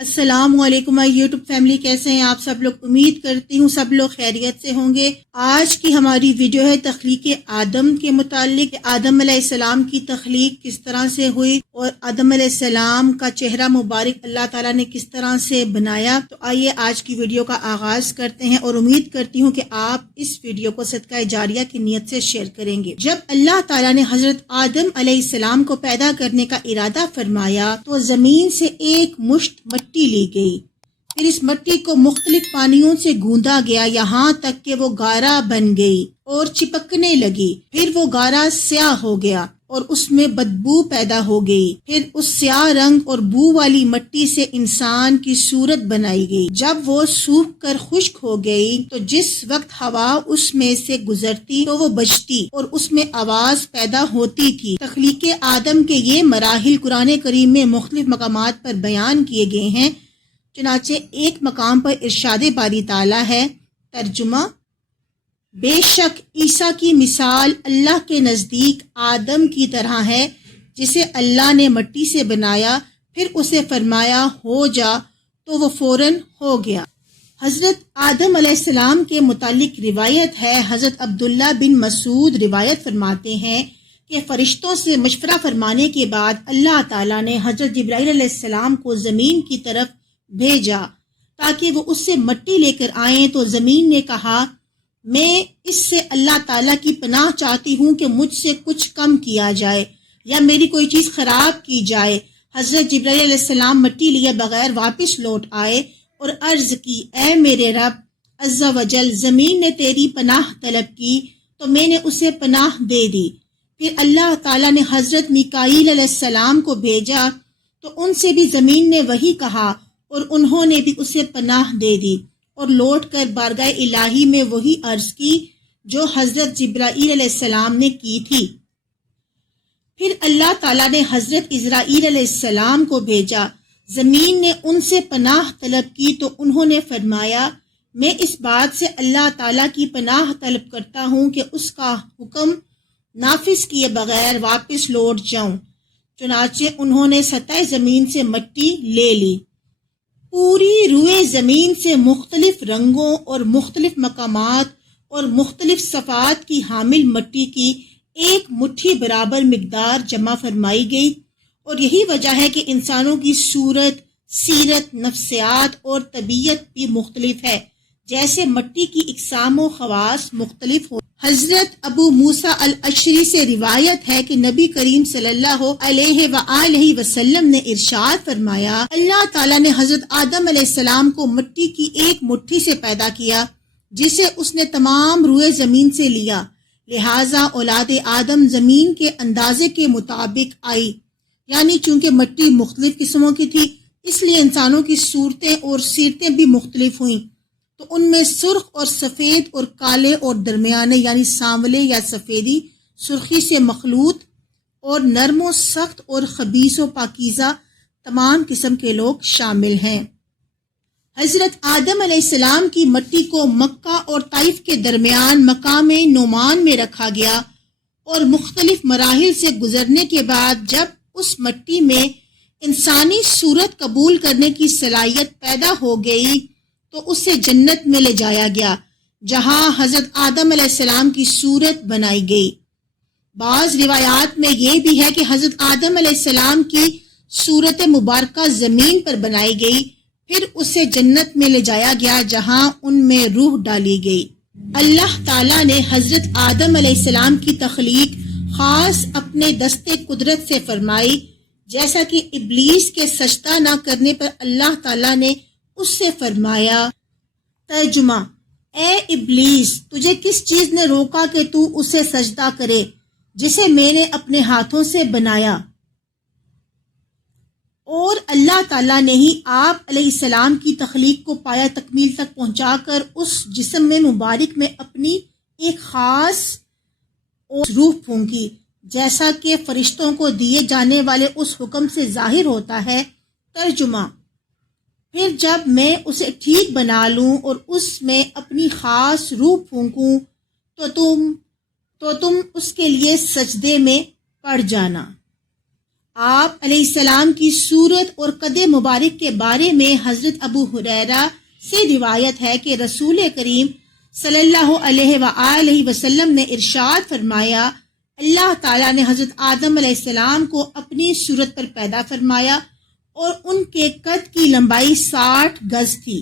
السلام علیکم مائی YouTube family, کیسے ہیں آپ سب لوگ؟ امید کرتی ہوں سب لوگ خیریت سے ہوں گے۔ آج کی ہماری ویڈیو ہے تخلیق آدم کے متعلق۔ آدم علیہ السلام کی تخلیق کس طرح سے ہوئی اور آدم علیہ السلام کا چہرہ مبارک اللہ تعالیٰ نے کس طرح سے بنایا۔ تو آئیے آج کی ویڈیو کا آغاز کرتے ہیں، اور امید کرتی ہوں کہ آپ اس ویڈیو کو صدقہ جاریہ کی نیت سے شیئر کریں گے۔ جب اللہ تعالیٰ نے حضرت آدم علیہ السلام کو پیدا کرنے کا ارادہ فرمایا تو زمین سے ایک مشت مٹی لی گئی، پھر اس مٹی کو مختلف پانیوں سے گوندا گیا یہاں تک کہ وہ گارا بن گئی اور چپکنے لگی۔ پھر وہ گارا سیاہ ہو گیا اور اس میں بدبو پیدا ہو گئی۔ پھر اس سیاہ رنگ اور بو والی مٹی سے انسان کی صورت بنائی گئی۔ جب وہ سوکھ کر خشک ہو گئی تو جس وقت ہوا اس میں سے گزرتی تو وہ بجتی اور اس میں آواز پیدا ہوتی تھی۔ تخلیق آدم کے یہ مراحل قرآن کریم میں مختلف مقامات پر بیان کیے گئے ہیں۔ چنانچہ ایک مقام پر ارشاد باری تعالیٰ ہے، ترجمہ: بے شک عیسیٰ کی مثال اللہ کے نزدیک آدم کی طرح ہے، جسے اللہ نے مٹی سے بنایا، پھر اسے فرمایا ہو جا تو وہ فوراً ہو گیا۔ حضرت آدم علیہ السلام کے متعلق روایت ہے، حضرت عبداللہ بن مسعود روایت فرماتے ہیں کہ فرشتوں سے مشورہ فرمانے کے بعد اللہ تعالیٰ نے حضرت جبرائیل علیہ السلام کو زمین کی طرف بھیجا تاکہ وہ اس سے مٹی لے کر آئیں، تو زمین نے کہا میں اس سے اللہ تعالیٰ کی پناہ چاہتی ہوں کہ مجھ سے کچھ کم کیا جائے یا میری کوئی چیز خراب کی جائے۔ حضرت جبرائیل علیہ السلام مٹی لیے بغیر واپس لوٹ آئے اور عرض کی، اے میرے رب عز و جل، زمین نے تیری پناہ طلب کی تو میں نے اسے پناہ دے دی۔ پھر اللہ تعالیٰ نے حضرت میکائیل علیہ السلام کو بھیجا تو ان سے بھی زمین نے وہی کہا اور انہوں نے بھی اسے پناہ دے دی اور لوٹ کر بارگاہ الہی میں وہی عرض کی جو حضرت جبرائیل علیہ السلام نے کی تھی۔ پھر اللہ تعالیٰ نے حضرت اسرائیل علیہ السلام کو بھیجا، زمین نے ان سے پناہ طلب کی تو انہوں نے فرمایا میں اس بات سے اللہ تعالیٰ کی پناہ طلب کرتا ہوں کہ اس کا حکم نافذ کیے بغیر واپس لوٹ جاؤں۔ چنانچہ انہوں نے سطح زمین سے مٹی لے لی۔ پوری روئے زمین سے مختلف رنگوں اور مختلف مقامات اور مختلف صفات کی حامل مٹی کی ایک مٹھی برابر مقدار جمع فرمائی گئی، اور یہی وجہ ہے کہ انسانوں کی صورت، سیرت، نفسیات اور طبیعت بھی مختلف ہے، جیسے مٹی کی اقسام و خواص مختلف ہو۔ حضرت ابو موسیٰ الاشعری سے روایت ہے کہ نبی کریم صلی اللہ علیہ وآلہ وسلم نے ارشاد فرمایا، اللہ تعالیٰ نے حضرت آدم علیہ السلام کو مٹی کی ایک مٹھی سے پیدا کیا جسے اس نے تمام روئے زمین سے لیا، لہٰذا اولاد آدم زمین کے اندازے کے مطابق آئی، یعنی چونکہ مٹی مختلف قسموں کی تھی اس لیے انسانوں کی صورتیں اور سیرتیں بھی مختلف ہوئیں، تو ان میں سرخ اور سفید اور کالے اور درمیانے یعنی سانولے یا سفیدی سرخی سے مخلوط اور نرم و سخت اور خبیث و پاکیزہ تمام قسم کے لوگ شامل ہیں۔ حضرت آدم علیہ السلام کی مٹی کو مکہ اور طائف کے درمیان مقام نعمان میں رکھا گیا، اور مختلف مراحل سے گزرنے کے بعد جب اس مٹی میں انسانی صورت قبول کرنے کی صلاحیت پیدا ہو گئی تو اسے جنت میں لے جایا گیا جہاں حضرت آدم علیہ السلام کی صورت بنائی گئی۔ بعض روایات میں یہ بھی ہے کہ حضرت آدم علیہ السلام کی صورت مبارکہ زمین پر بنائی گئی، پھر اسے جنت میں لے جایا گیا جہاں ان میں روح ڈالی گئی۔ اللہ تعالیٰ نے حضرت آدم علیہ السلام کی تخلیق خاص اپنے دستے قدرت سے فرمائی، جیسا کہ ابلیس کے سجدہ نہ کرنے پر اللہ تعالیٰ نے اس سے فرمایا، ترجمہ: اے ابلیس، تجھے کس چیز نے روکا کہ تو اسے سجدہ کرے جسے میں نے اپنے ہاتھوں سے بنایا؟ اور اللہ تعالیٰ نے ہی آپ علیہ السلام کی تخلیق کو پایا تکمیل تک پہنچا کر اس جسم میں مبارک میں اپنی ایک خاص اور روح پھونکی، جیسا کہ فرشتوں کو دیے جانے والے اس حکم سے ظاہر ہوتا ہے۔ ترجمہ: پھر جب میں اسے ٹھیک بنا لوں اور اس میں اپنی خاص روح پھونکوں تو تم اس کے لیے سجدے میں پڑ جانا۔ آپ علیہ السلام کی صورت اور قد مبارک کے بارے میں حضرت ابو ہریرہ سے روایت ہے کہ رسول کریم صلی اللہ علیہ وآلہ وسلم نے ارشاد فرمایا، اللہ تعالیٰ نے حضرت آدم علیہ السلام کو اپنی صورت پر پیدا فرمایا اور ان کے قد کی لمبائی 60 گز تھی۔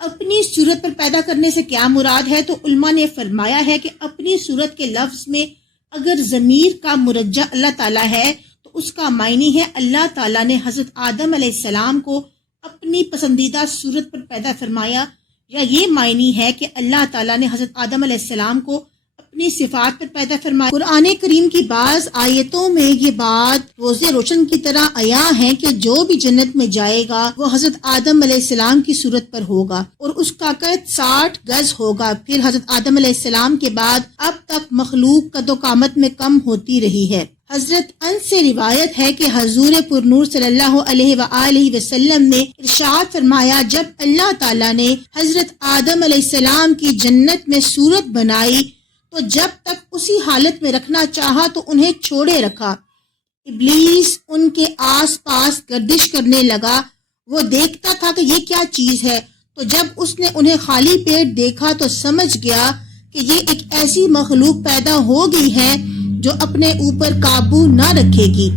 اپنی صورت پر پیدا کرنے سے کیا مراد ہے؟ تو علماء نے فرمایا ہے کہ اپنی صورت کے لفظ میں اگر ضمیر کا مرجع اللہ تعالیٰ ہے تو اس کا معنی ہے اللہ تعالیٰ نے حضرت آدم علیہ السلام کو اپنی پسندیدہ صورت پر پیدا فرمایا، یا یہ معنی ہے کہ اللہ تعالیٰ نے حضرت آدم علیہ السلام کو اپنی صفات پر پیدا فرمایا۔ قرآن کریم کی بعض آیتوں میں یہ بات روز روشن کی طرح عیاں ہے کہ جو بھی جنت میں جائے گا وہ حضرت آدم علیہ السلام کی صورت پر ہوگا اور اس کا قد 60 گز ہوگا۔ پھر حضرت آدم علیہ السلام کے بعد اب تک مخلوق قد و قامت میں کم ہوتی رہی ہے۔ حضرت انس سے روایت ہے کہ حضور پر نور صلی اللہ علیہ وآلہ وسلم نے ارشاد فرمایا، جب اللہ تعالیٰ نے حضرت آدم علیہ السلام کی جنت میں صورت بنائی تو جب تک اسی حالت میں رکھنا چاہا تو انہیں چھوڑے رکھا۔ ابلیس ان کے آس پاس گردش کرنے لگا، وہ دیکھتا تھا کہ یہ کیا چیز ہے، تو جب اس نے انہیں خالی پیٹ دیکھا تو سمجھ گیا کہ یہ ایک ایسی مخلوق پیدا ہو گئی ہے جو اپنے اوپر قابو نہ رکھے گی۔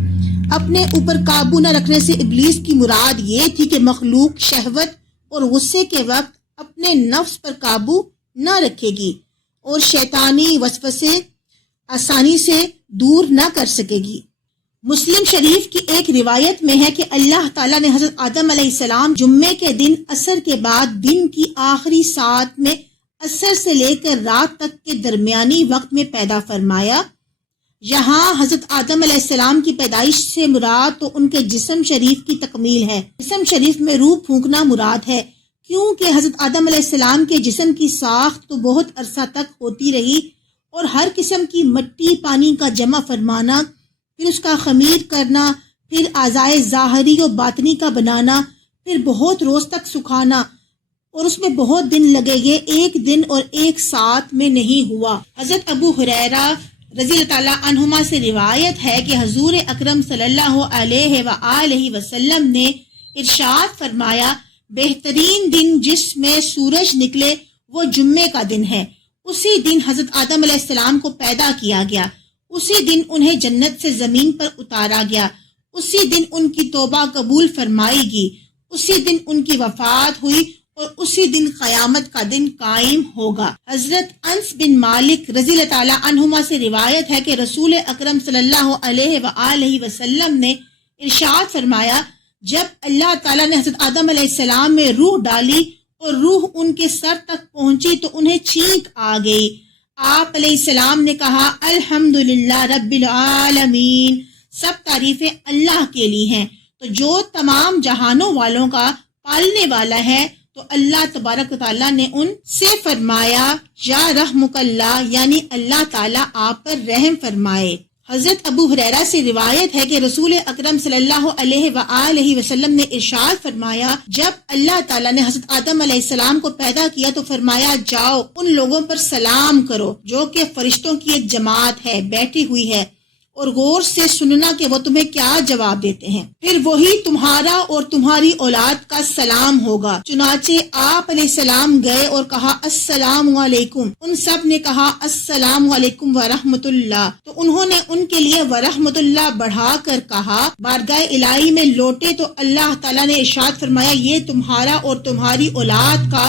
اپنے اوپر قابو نہ رکھنے سے ابلیس کی مراد یہ تھی کہ مخلوق شہوت اور غصے کے وقت اپنے نفس پر قابو نہ رکھے گی اور شیطانی وسوسے آسانی سے دور نہ کر سکے گی۔ مسلم شریف کی ایک روایت میں ہے کہ اللہ تعالیٰ نے حضرت آدم علیہ السلام جمعے کے دن عصر کے بعد دن کی آخری ساعت میں عصر سے لے کر رات تک کے درمیانی وقت میں پیدا فرمایا۔ یہاں حضرت آدم علیہ السلام کی پیدائش سے مراد تو ان کے جسم شریف کی تکمیل ہے۔ جسم شریف میں روح پھونکنا مراد ہے، کیونکہ حضرت آدم علیہ السلام کے جسم کی ساخت تو بہت عرصہ تک ہوتی رہی اور ہر قسم کی مٹی پانی کا جمع فرمانا، پھر اس کا خمیر کرنا، پھر اعضائے ظاہری و باطنی کا بنانا، پھر بہت روز تک سکھانا، اور اس میں بہت دن لگے، یہ ایک دن اور ایک ساتھ میں نہیں ہوا۔ حضرت ابو ہریرہ رضی اللہ تعالیٰ عنہما سے روایت ہے کہ حضور اکرم صلی اللہ علیہ وآلہ وسلم نے ارشاد فرمایا، بہترین دن جس میں سورج نکلے وہ جمعے کا دن ہے۔ اسی دن حضرت آدم علیہ السلام کو پیدا کیا گیا، اسی دن انہیں جنت سے زمین پر اتارا گیا، اسی دن ان کی توبہ قبول فرمائی گی، اسی دن ان کی وفات ہوئی اور اسی دن قیامت کا دن قائم ہوگا۔ حضرت انس بن مالک رضی اللہ تعالیٰ عنہما سے روایت ہے کہ رسول اکرم صلی اللہ علیہ وآلہ وسلم نے ارشاد فرمایا، جب اللہ تعالیٰ نے حضرت آدم علیہ السلام میں روح ڈالی اور روح ان کے سر تک پہنچی تو انہیں چھینک آ گئی۔ آپ علیہ السلام نے کہا، الحمدللہ رب العالمین، سب تعریفیں اللہ کے لیے ہیں، تو جو تمام جہانوں والوں کا پالنے والا ہے۔ تو اللہ تبارک و تعالیٰ نے ان سے فرمایا، یا رحمک اللہ، یعنی اللہ تعالیٰ آپ پر رحم فرمائے۔ حضرت ابو ہریرہ سے روایت ہے کہ رسول اکرم صلی اللہ علیہ وآلہ وسلم نے ارشاد فرمایا، جب اللہ تعالیٰ نے حضرت آدم علیہ السلام کو پیدا کیا تو فرمایا، جاؤ ان لوگوں پر سلام کرو جو کہ فرشتوں کی ایک جماعت ہے بیٹھی ہوئی ہے، اور غور سے سننا کہ وہ تمہیں کیا جواب دیتے ہیں، پھر وہی تمہارا اور تمہاری اولاد کا سلام ہوگا۔ چنانچہ آپ علیہ السلام گئے اور کہا، السلام علیکم۔ ان سب نے کہا، السلام علیکم ورحمۃ اللہ۔ تو انہوں نے ان کے لیے ورحمۃ اللہ بڑھا کر کہا۔ بارگاہ الہی میں لوٹے تو اللہ تعالیٰ نے ارشاد فرمایا، یہ تمہارا اور تمہاری اولاد کا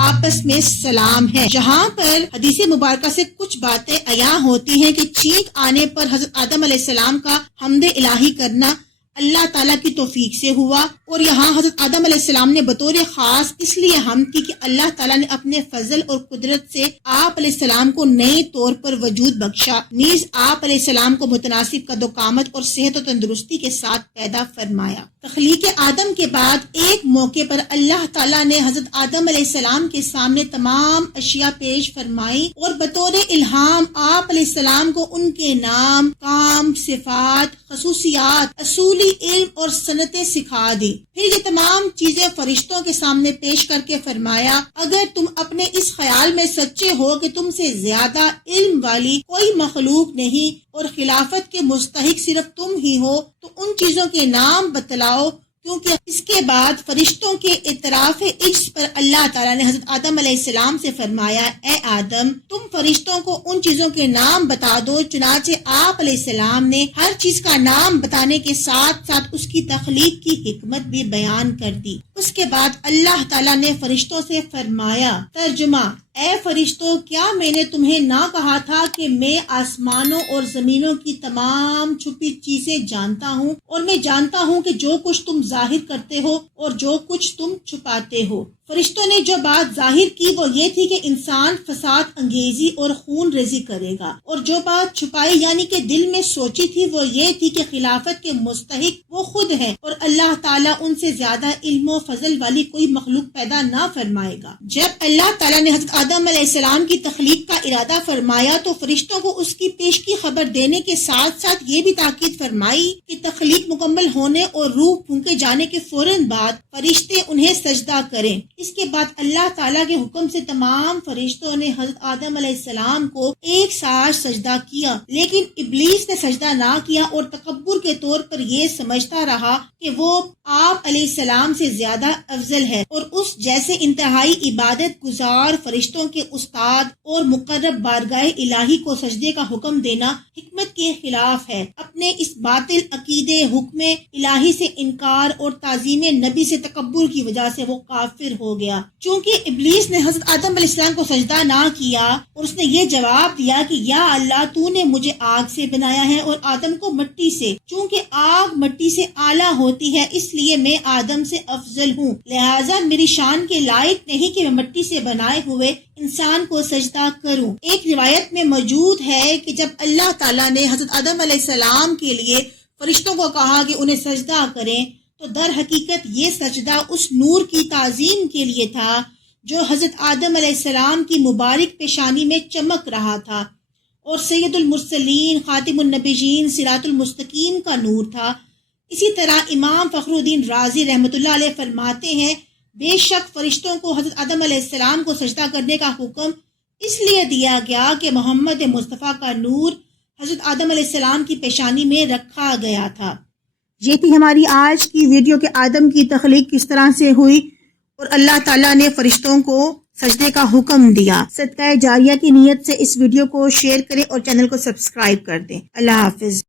آپس میں سلام ہے۔ جہاں پر حدیث مبارکہ سے کچھ باتیں عیاں ہوتی ہیں کہ چھینک آنے پر حضرت آدم علیہ السلام کا حمد الہی کرنا اللہ تعالیٰ کی توفیق سے ہوا، اور یہاں حضرت آدم علیہ السلام نے بطور خاص اس لیے حمد کی کہ اللہ تعالیٰ نے اپنے فضل اور قدرت سے آپ علیہ السلام کو نئے طور پر وجود بخشا، نیز آپ علیہ السلام کو متناسب قد و قامت اور صحت و تندرستی کے ساتھ پیدا فرمایا۔ تخلیق آدم کے بعد ایک موقع پر اللہ تعالیٰ نے حضرت آدم علیہ السلام کے سامنے تمام اشیاء پیش فرمائی اور بطور الہام آپ علیہ السلام کو ان کے نام، کام، صفات، خصوصیات، اصول عملی علم اور سنتیں سکھا دی۔ پھر یہ تمام چیزیں فرشتوں کے سامنے پیش کر کے فرمایا اگر تم اپنے اس خیال میں سچے ہو کہ تم سے زیادہ علم والی کوئی مخلوق نہیں اور خلافت کے مستحق صرف تم ہی ہو تو ان چیزوں کے نام بتلاؤ، کیونکہ اس کے بعد فرشتوں کے اعتراف عجز پر اللہ تعالیٰ نے حضرت آدم علیہ السلام سے فرمایا اے آدم تم فرشتوں کو ان چیزوں کے نام بتا دو۔ چنانچہ آپ علیہ السلام نے ہر چیز کا نام بتانے کے ساتھ ساتھ اس کی تخلیق کی حکمت بھی بیان کر دی۔ اس کے بعد اللہ تعالیٰ نے فرشتوں سے فرمایا ترجمہ اے فرشتوں کیا میں نے تمہیں نہ کہا تھا کہ میں آسمانوں اور زمینوں کی تمام چھپی چیزیں جانتا ہوں اور میں جانتا ہوں کہ جو کچھ تم ظاہر کرتے ہو اور جو کچھ تم چھپاتے ہو۔ فرشتوں نے جو بات ظاہر کی وہ یہ تھی کہ انسان فساد انگیزی اور خون ریزی کرے گا، اور جو بات چھپائی یعنی کہ دل میں سوچی تھی وہ یہ تھی کہ خلافت کے مستحق وہ خود ہیں اور اللہ تعالیٰ ان سے زیادہ علم و فضل والی کوئی مخلوق پیدا نہ فرمائے گا۔ جب اللہ تعالیٰ نے حضرت آدم علیہ السلام کی تخلیق کا ارادہ فرمایا تو فرشتوں کو اس کی پیشگی خبر دینے کے ساتھ ساتھ یہ بھی تاکید فرمائی کہ تخلیق مکمل ہونے اور روح پھونکے جانے کے فوراً بعد فرشتے انہیں سجدہ کریں۔ اس کے بعد اللہ تعالیٰ کے حکم سے تمام فرشتوں نے حضرت آدم علیہ السلام کو ایک ساتھ سجدہ کیا، لیکن ابلیس نے سجدہ نہ کیا اور تکبر کے طور پر یہ سمجھتا رہا کہ وہ آپ علیہ السلام سے زیادہ افضل ہے اور اس جیسے انتہائی عبادت گزار فرشتوں کے استاد اور مقرب بارگاہ الہی کو سجدے کا حکم دینا حکمت کے خلاف ہے۔ اپنے اس باطل عقیدے حکم الہی سے انکار اور تعظیم نبی سے تکبر کی وجہ سے وہ کافر ہو گیا۔ چونکہ ابلیس نے حضرت آدم علیہ السلام کو سجدہ نہ کیا اور اس نے یہ جواب دیا کہ یا اللہ تو نے مجھے آگ سے بنایا ہے اور آدم کو مٹی سے، چونکہ آگ مٹی سے اعلیٰ ہوتی ہے اس لیے میں آدم سے افضل ہوں، لہٰذا میری شان کے لائق نہیں کہ میں مٹی سے بنائے ہوئے انسان کو سجدہ کروں۔ ایک روایت میں موجود ہے کہ جب اللہ تعالیٰ نے حضرت آدم علیہ السلام کے لیے فرشتوں کو کہا کہ انہیں سجدہ کریں تو در حقیقت یہ سجدہ اس نور کی تعظیم کے لیے تھا جو حضرت آدم علیہ السلام کی مبارک پیشانی میں چمک رہا تھا اور سید المرسلین خاتم النبیین صراط المستقیم کا نور تھا۔ اسی طرح امام فخر الدین رازی رحمۃ اللہ علیہ فرماتے ہیں بے شک فرشتوں کو حضرت آدم علیہ السلام کو سجدہ کرنے کا حکم اس لیے دیا گیا کہ محمد مصطفیٰ کا نور حضرت آدم علیہ السلام کی پیشانی میں رکھا گیا تھا۔ یہ تھی ہماری آج کی ویڈیو کہ آدم کی تخلیق کس طرح سے ہوئی اور اللہ تعالیٰ نے فرشتوں کو سجدے کا حکم دیا۔ صدقہ جاریہ کی نیت سے اس ویڈیو کو شیئر کریں اور چینل کو سبسکرائب کر دیں۔ اللہ حافظ۔